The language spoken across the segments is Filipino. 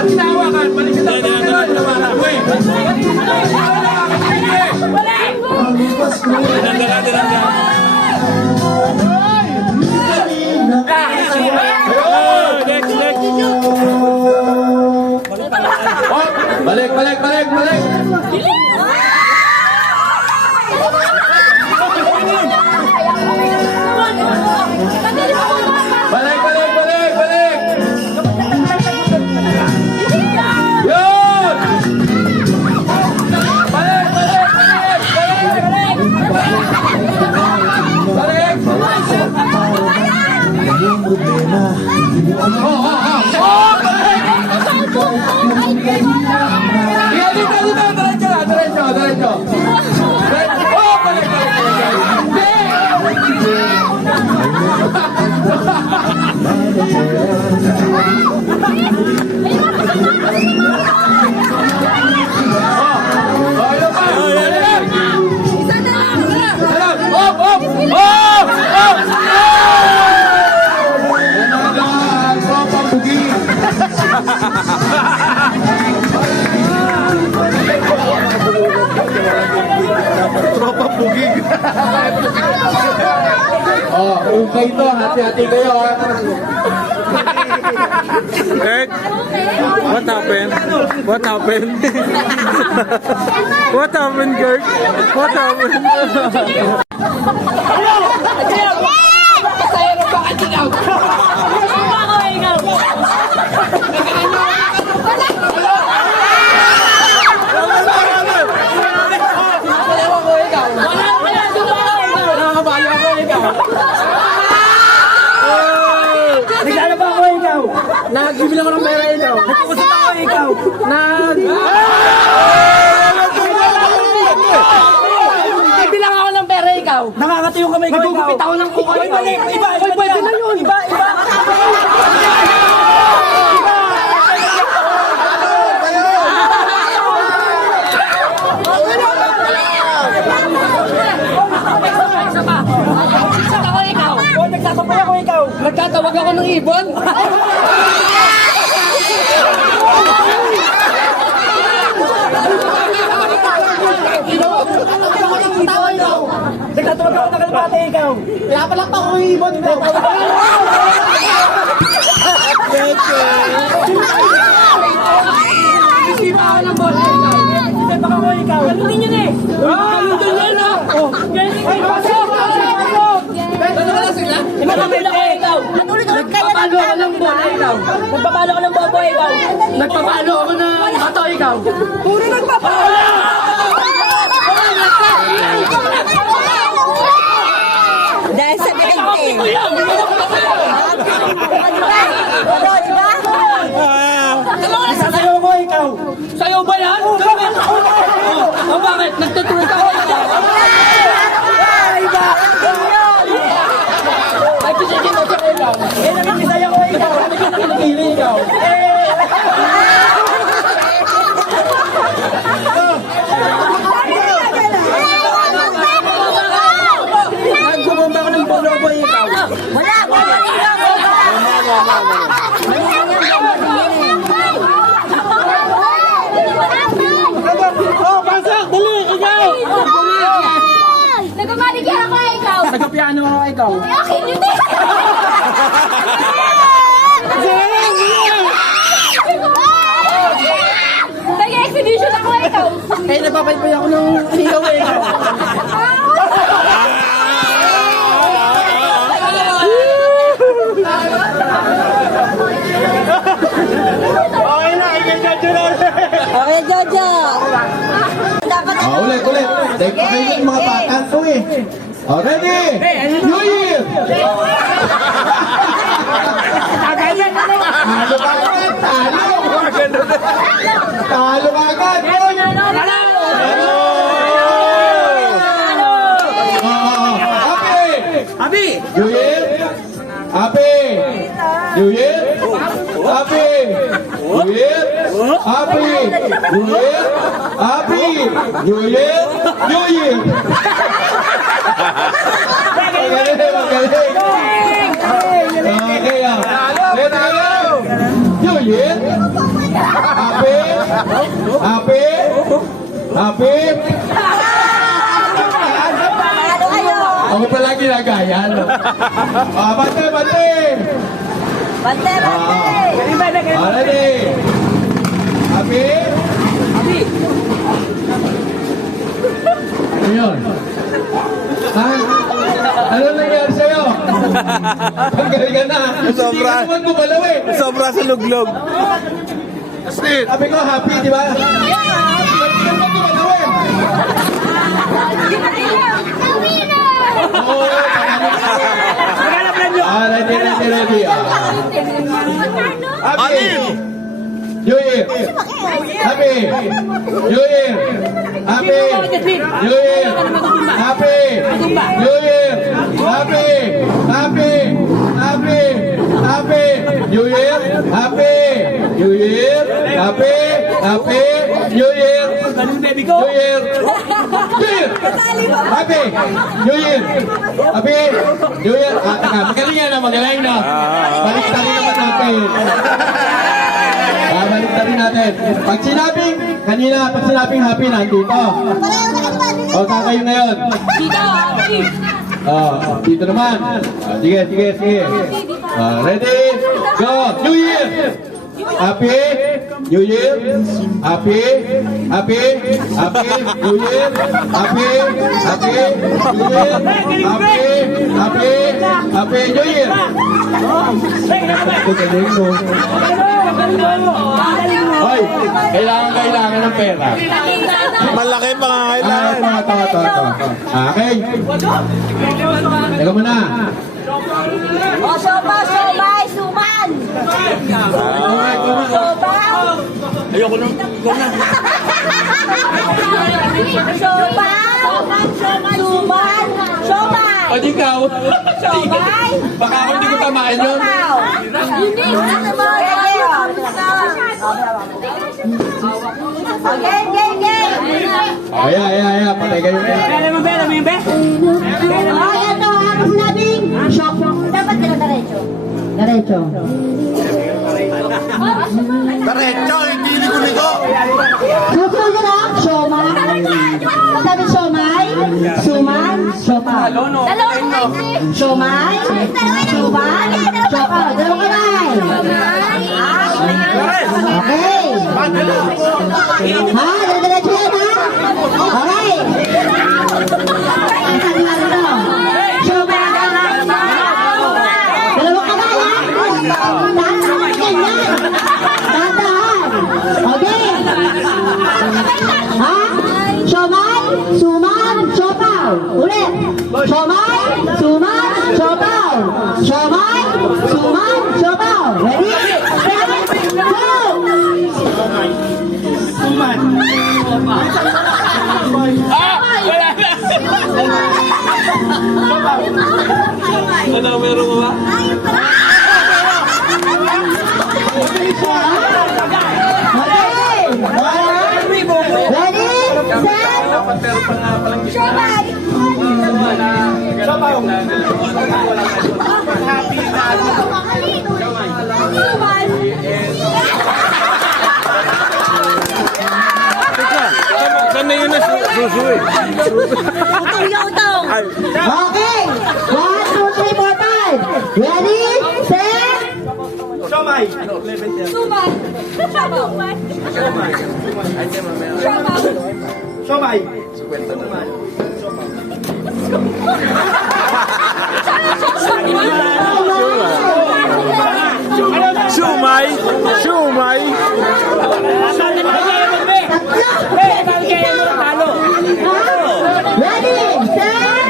Ba't hinahawakan? Balik ka daw. Balik. Balik. Yun! Balik! Yung problema. Diretso. Oh, balik. Tropa pugig. Oh, yung kayo, hati-hati kayo. Kirk, what happened? What happened? What happened, Kirk? What happened? Nagkano ba ako ikaw? Nagbibili ako ng pera ikaw. Nagpupunta ako ikaw. Nagbilang ako ng pera ikaw. Nakakatayo kami ikaw. Nagugupit ako ng kuko. Iba. Pwede na yun. Iba. Nagtatapay ako ikaw. Nagtatawag ako ng ibon. Nagtatawag ako ng kalmate ikaw. Pinapalak ako ng ibon. Isipa ako ng bola ikaw. Isipa ako ikaw. Galutin yun eh. Galutin yun ah. Ay, pasok! Nagpapalo ako ng bola ikaw. Nagpapalo ako ng bobo ikaw. Nagpapalo ako ng bato ikaw. Puro nagpapalo! Dahil sa binigting. Sasayaw ko ikaw. Sayo ba yan? O bakit? Nagtutulog ako ikaw. Ay ba? Ay, pisigin mo siya ikaw. Nakikisaya ko ikaw. Pinagili ikaw. Nagbubomba ako ng bonobo ikaw. Wala. Oh, pasok! Dali! Ikaw! Nagmamaligyan ako ikaw. Nagpiano ako ikaw. Akin yun eh. Nag-exhibition ako ikaw. Eh, napapaypay ako ng ikaw ikaw. Okay na, i-judge na. Okay, Jojo. Dapat Ulit. Dahil pa kayo yung mga bata to eh. Ready? New Year! Talo ka agad! Talo ka agad! Abi! New Year! Happy! New Year! Happy! New Year! Happy! New Year! Happy! New Year! New Year! Magaling! Okay, New Year! Happy? Happy? Happy? Ano kayo? Ako pala ginagaya, no? Bante, bante! Bante, bante. Ready? Happy? Ano yun? Ha? Ano nangyari sa'yo? Pagaling ka na. Sobra. Hindi ka naman gumalaw eh. Sobra sa luglog. Sabi ko happy, di ba? Hindi ka naman gumalaw eh. Oo, ready, ready, ready. Happy! New Year! Happy! New Year! Happy! New Year! Happy! New Year! Happy! Happy! Happy! Happy! New Year! Happy! New Year! Happy! Happy! New Year! New Year! New Year! Happy! New Year! Happy! New Year! Magaling yan na, magaling na. Balik na rin naman natin. Balik na rin natin. Pag sinabing, kanina, pag sinabing happy, nandito. O, saan kayo ngayon? Dito naman. Sige, sige, sige. Ready? Go! New Year! Happy! New Year! Happy! Happy! Happy! New Year! Happy! Happy! New Year! Happy! Happy! Happy New Year! Ito galing mo. Hoy, kailangan ng pera. Malaki pa nga kailangan. Okay. Teka muna. O, soba, sobay, suman. Soba. Ayoko nang. Soba. Suman. Sobay. O, ikaw. Sobay. Baka ako hindi ko tamahan yun. Okay, Ay, patay kayo. Oh, ito ang sinabing shop. Dapat ka diretso. Diretso. Diretso, hindi liko-liko. Susunod na, siomay. Sabi siomay, suman, siopaw. Siomay, suman, siopaw. Dalawang kamay. Okay. Ha? Diretso yan, ha? Okay. Sabi nga rin ito. Siomay. Dalawang kamay, ha? Tatahan ganyan. Tatahan. Okay. Ha? Siomay, suman, siopaw. Ulit. Siomay, suman, siopaw. Siomay, suman, siopaw. Ready? Set, go! Ano, meron mo ba? Okay. Ready? Set, siomay. Teka, saan na yun na suso eh? Utong. Ay, Okay. 1, 2, 3, 4, 5. Ready? Set. Siomay. Suman. Siomay. Siumay! Siumay! Ready? Set.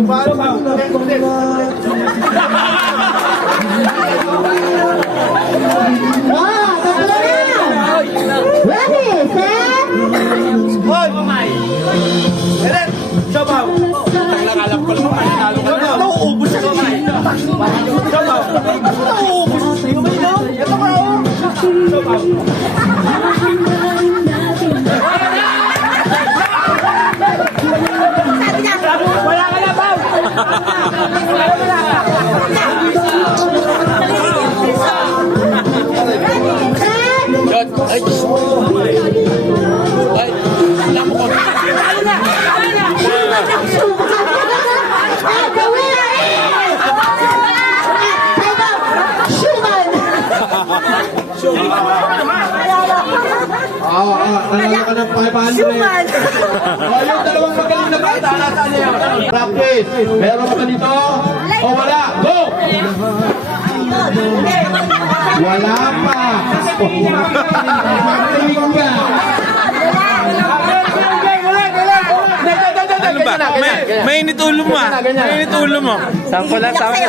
Tatlo na. Ready? Set. Eren, Siopaw. Nakakalap ko lang. Nauubos siya. Siopaw. Nauubos. Ito ka o. Siopaw. Wala ka na, Pao. Wala ka. Nanalo ka ng 500. O, yung dalawang magaling na bata, nasaan niya? Practice. Meron ka ba dito? O wala? Go! Wala pa. Magaling ka. Ano ba? Mainit ulo mo ah. Mainit ulo mo. Sampo lang, sampo.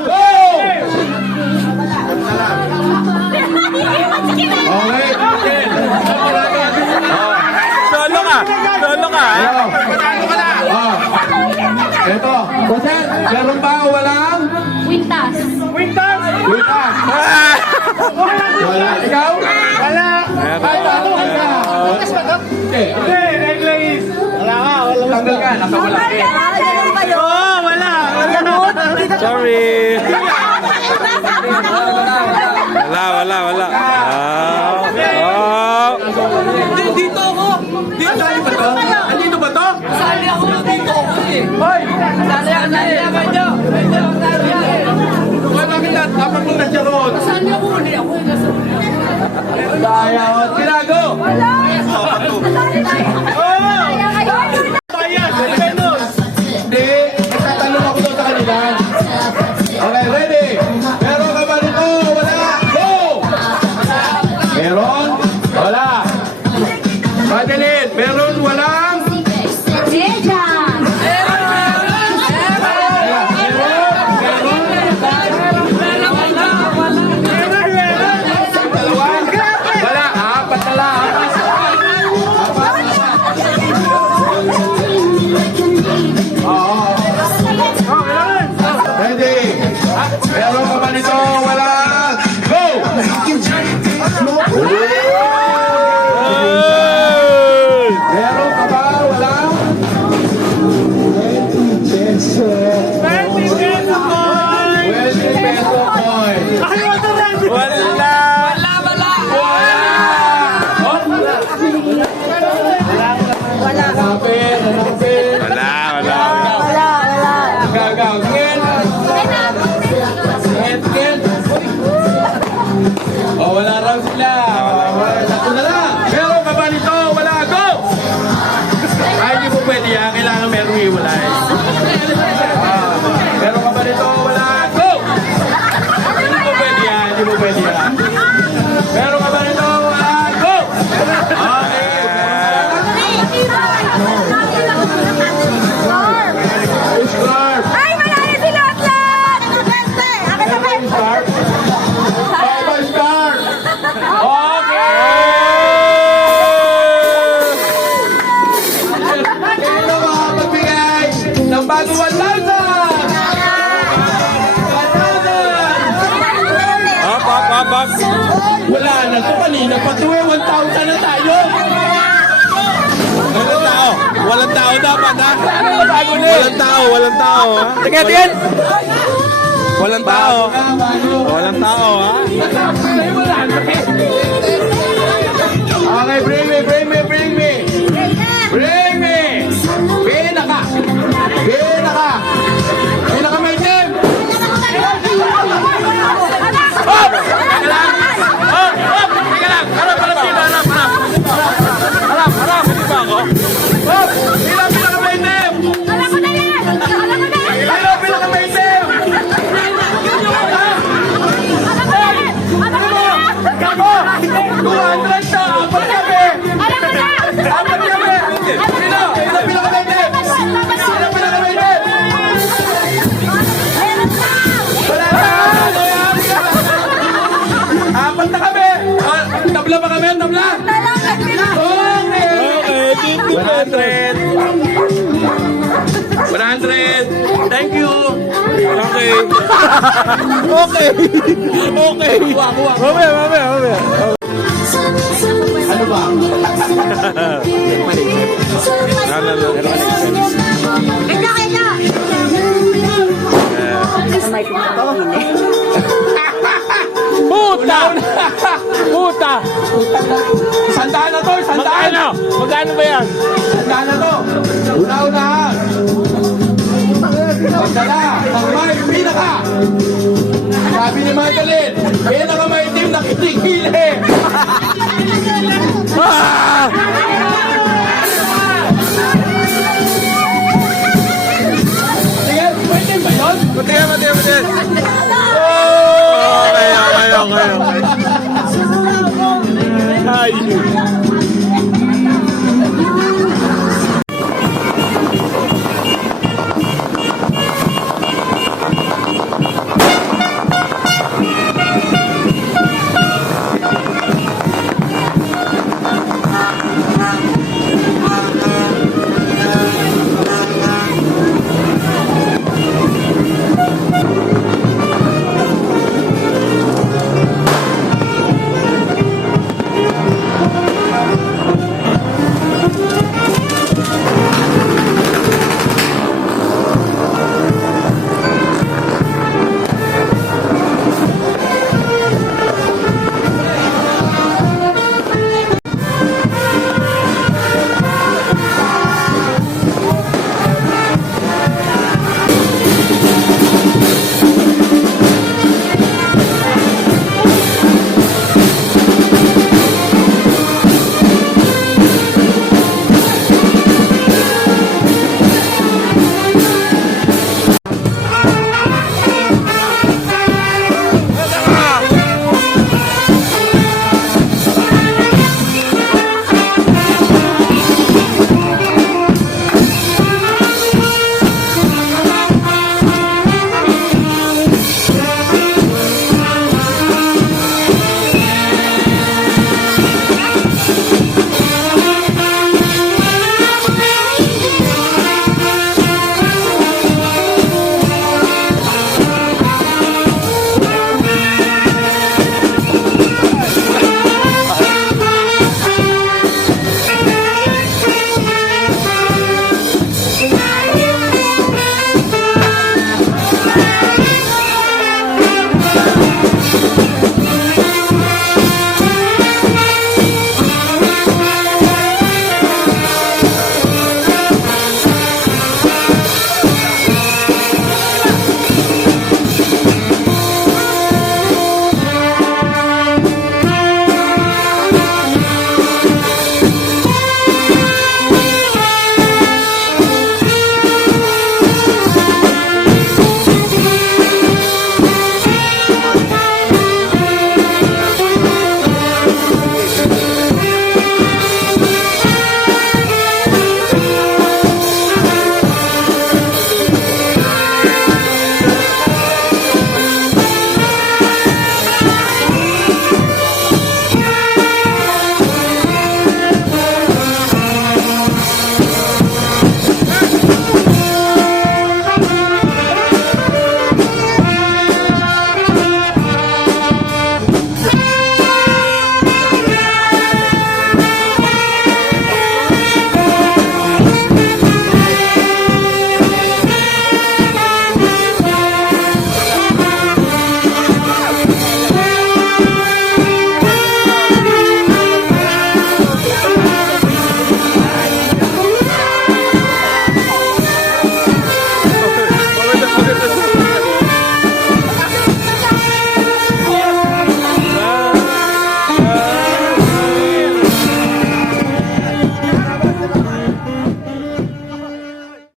Go! Okay. Solo ka. Solo ka ah. Oh. Ito. Hotel, meron ba o walang? Quintas. Wita. Ah! Wala. Ikaw? Wala. Ay, ano ka? Okay. Tanggal ka. Nasa wala. Oo, wala. Sorry. Wala. Oh. Dito ako. Dito ba to? Andito ba to? Sali ako. Dito ako eh. Hoy! Sali ako. Medyo. Hoy, bakit dapat mong nandiyan roon? Sali ako. Uli ako. Daya o. Tinago! Hindi. Nagtatanong ako doon sa kanila. Okay, ready? Meron ka ba nito? Wala? Go! Meron? Wala. Madeline, meron? Walang? Jejan. Wala. Apat na lang. Oo. Ready? Meron ka ba nito? Wala. Go! Meron ka ba? Wala? 20 peso coin. Wala. Hanapin. Wala. Gagawin. Ngit. O, wala raw sila. Ito na lang. Meron ka ba nito? Wala. Go! Ay, hindi po pwede yan. Kailangan meron iwalay. Meron ka ba nito? Wala. Go! Hindi po pwede yan. Hindi po pwede yan. Meron ka ba nito? Wala. Go! Okay. Scarf. Ay, malaki si Lotlat! Scarf. Bye-bye, scarf. Okay. Ito magbigay ng bago 1,000! 1,000! Up. Wala na to kanina pa to eh. 1,000 na tayo. Walang tao dapat ha. Walang tao ha. Tingnan. Walang tao ha. Okay, bring me. Pinaka may team. Pinaka may team. Pinaka may team. Ako! 200 siya! Apat kami! Apat kami! Pino pinaka-maintain! Pino pinaka-maintain! Wala na! Apat na kami! Tabla pa kami? Tabla? Okay! 100! Thank you! Okay. Mamaya. Ano ba? Puta! Sandaan na to! Sandaan! Magkano ba yan? Sandaan na to! Una-unahan! Pagdala! Pagmay! Pinaka! Sabi ni Magdalene, pinaka may team na kilikili! Ah! Pati. Oh, okay. Ay.